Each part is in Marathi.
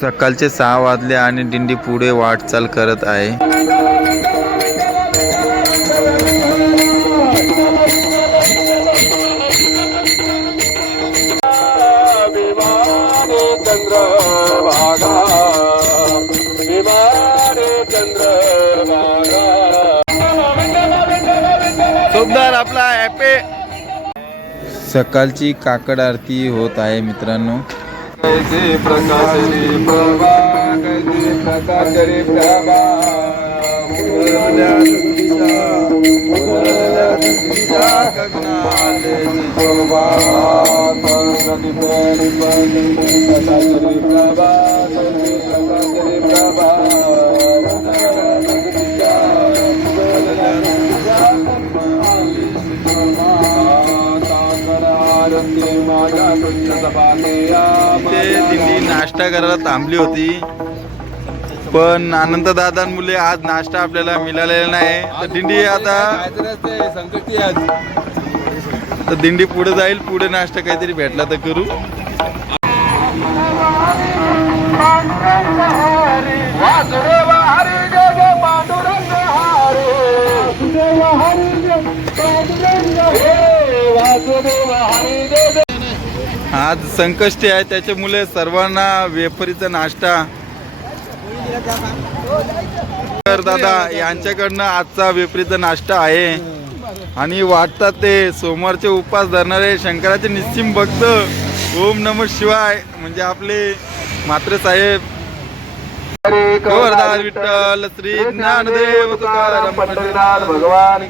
सकाळचे सहा वाजले आणि दिंडी पुढे वाटचाल करत आहे. आपला सकाळची काकड आरती होत आहे मित्रांनो. कैसे प्रकाश रे प्रभा कैसे प्रकाश रे प्रभा। प्रभा। ते दिंडी नाश्ता करायला थांबली होती. पण अनंत दादा मुले आज नाश्ता आपल्याला मिळालेला नाही. तर दिंडी आता तर दिंडी पुढे जाईल पुढे नाश्ता काहीतरी भेटला तर करू. आज संकष्टी आहे त्याच्यामुळे सर्वांना वेफरीचा नाश्ता. तर दादा यांच्याकडनं आजचा वेफरीचा नाश्ता आहे. आणि वाटतात ते सोमवारचे उपास धरणारे शंकराचे निश्चिम भक्त. ओम नम शिवाय म्हणजे आपले मात्र साहेब. हो, हरे गोवर्धन विठ्ठल श्री ज्ञानदेव तुकाराम भगवान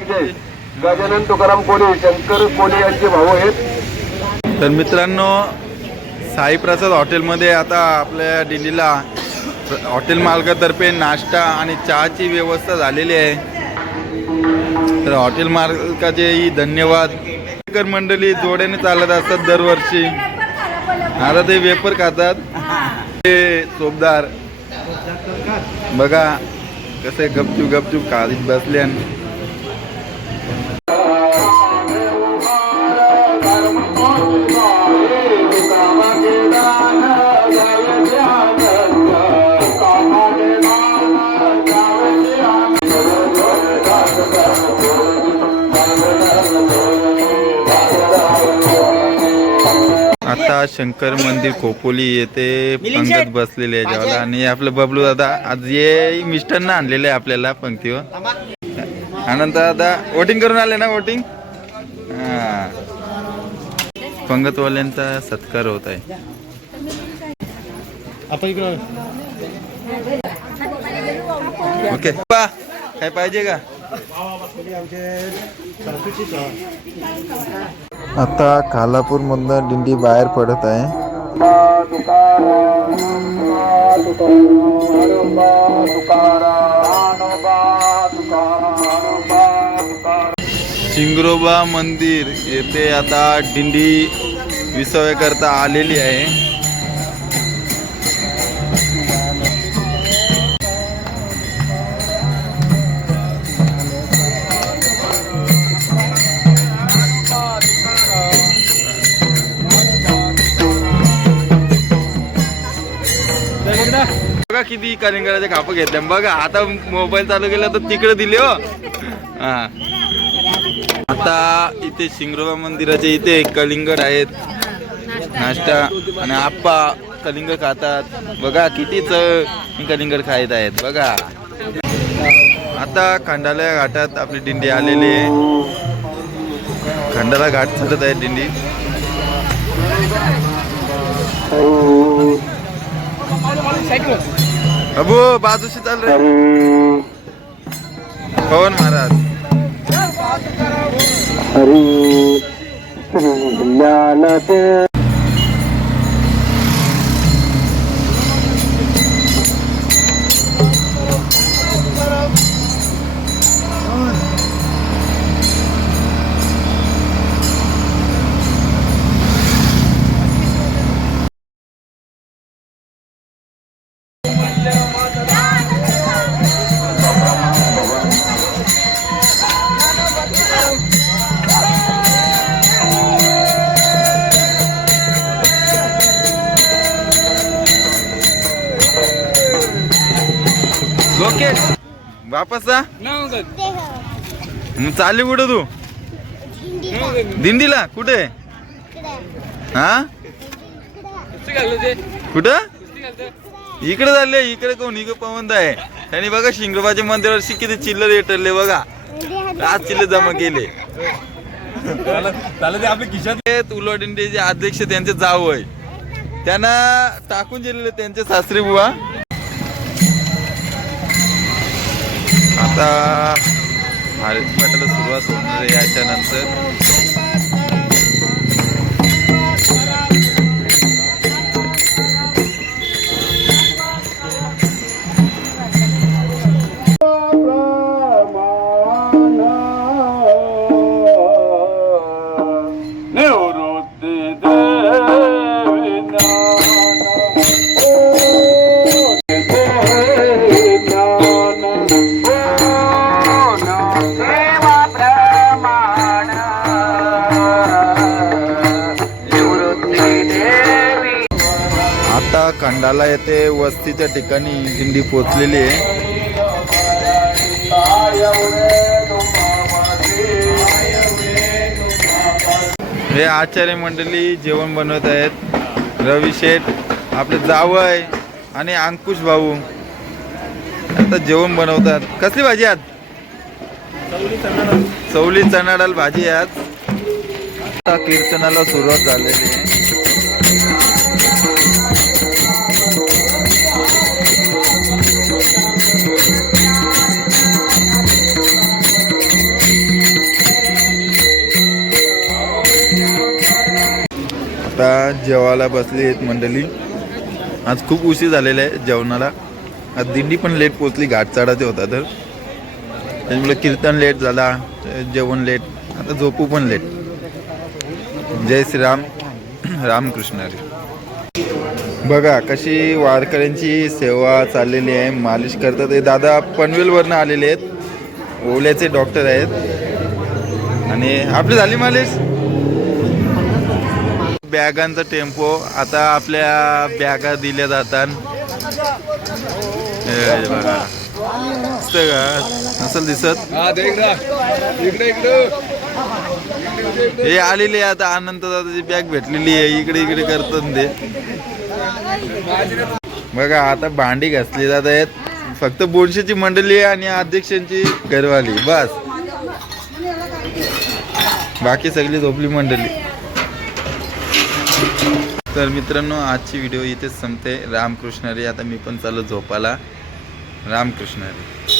गजानन तुकाराम कोणी शंकर कोणी यांचे भाऊ आहेत. तर मित्रांनो साईप्रसाद हॉटेलमध्ये आता आपल्या दिल्लीला हॉटेल मालकातर्फे नाश्ता आणि चहाची व्यवस्था झालेली आहे. तर हॉटेल मालकाचेही धन्यवाद. कर मंडळी जोड्याने चालत असतात दरवर्षी. आता ते वेपर खातात. ते सोबदार. बघा कसे गपचूप गपचूप खाली बसले शंकर मंदिर खोपोली येथे पंगत बसलेले आहे जेवायला. आणि आपलं बबलू दादा आज ये मिस्टरनं आणलेले आहे आपल्याला पंक्तीवर. आनंद दादा वोटिंग करून आले ना वोटिंग हा. पंगतवाल्यांचा सत्कार होत आहे. ओके बा काय पाहिजे का? आता खालापूर मधनं दिंडी बाहेर पडत आहे. शिंगरोबा मंदिर येथे आता दिंडी विसवे करता आलेली आहे. किती कलिंगडाचे खाप घेतले. बघा आता मोबाईल चालू केला तर तिकडे दिले हो. हा. आता इथे शिंगरोबा मंदिराचे इथे कलिंगड आहेत. नाश्ता आणि आप्पा कलिंगड खातात. बघा कितीच कलिंगड खायत आहेत. बघा. आता खंडाला घाटात आपली दिंडी आलेली आहे. खंडाला घाट चढत आहे दिंडी. अबू बाजूशी चाल रे. पवन महाराज? हरी क्रिकेट वापस जा. मग चालली कुठं तू? दिंडीला. कुठे? हा? कुठं? इकडे चालले इकडे कोण? इकडे पवंत आहे. त्यांनी बघा शिंगोबाच्या मंदिरावर किती चिल्लर येटले बघा. आज चिल्ले जमा केले. आपल्या खिशात. इंडियाचे अध्यक्ष त्यांचे जाव आहे त्यांना टाकून दिलेले त्यांचे सासरी बुवा. आता भारत पाटाला सुरुवात होणार आहे याच्यानंतर. खंडाला येथे वस्तीच्या ठिकाणी दिंडी पोचलेली आहे. हे आचार्य मंडळी जेवण बनवत आहेत. रवी शेठ आपले जावय आणि अंकुश भाऊ. आता जेवण बनवतात. कसली भाजी आज? चवली चणाडाल भाजी आज. आता कीर्तनाला सुरुवात झालेली आहे. जेवायला बसली आहेत मंडळी. आज खूप उशीर झालेला आहे जेवणाला. आज दिंडी पण लेट पोचली घाट चढाचे होता तर. त्याच्यामुळे कीर्तन लेट झाला जेवण लेट आता झोपू पण लेट जय श्रीराम. रामकृष्ण हरी. बघा कशी वारकऱ्यांची सेवा चाललेली आहे मालिश करतात. हे दादा पनवेलवरनं आलेले आहेत. ओल्याचे डॉक्टर आहेत. आणि आपली झाली मालिश? बॅगांचा टेम्पो आता आपल्या बॅगा दिल्या जातात. बघा. का? नसल दिसत? हा आलेले आहे आता. अनंत दादाची बॅग भेटलेली आहे. इकडे इकडे करतात ते. बघा आता भांडी घासली जात आहेत. फक्त बोनशेची मंडळी आहे आणि अध्यक्षांची घरवाली. बस. बाकी सगळी झोपली मंडळी. तर मित्रांनो आजची व्हिडिओ इथेच संपते. रामकृष्ण रे आता मी पण चालू झोपाला रामकृष्ण रे.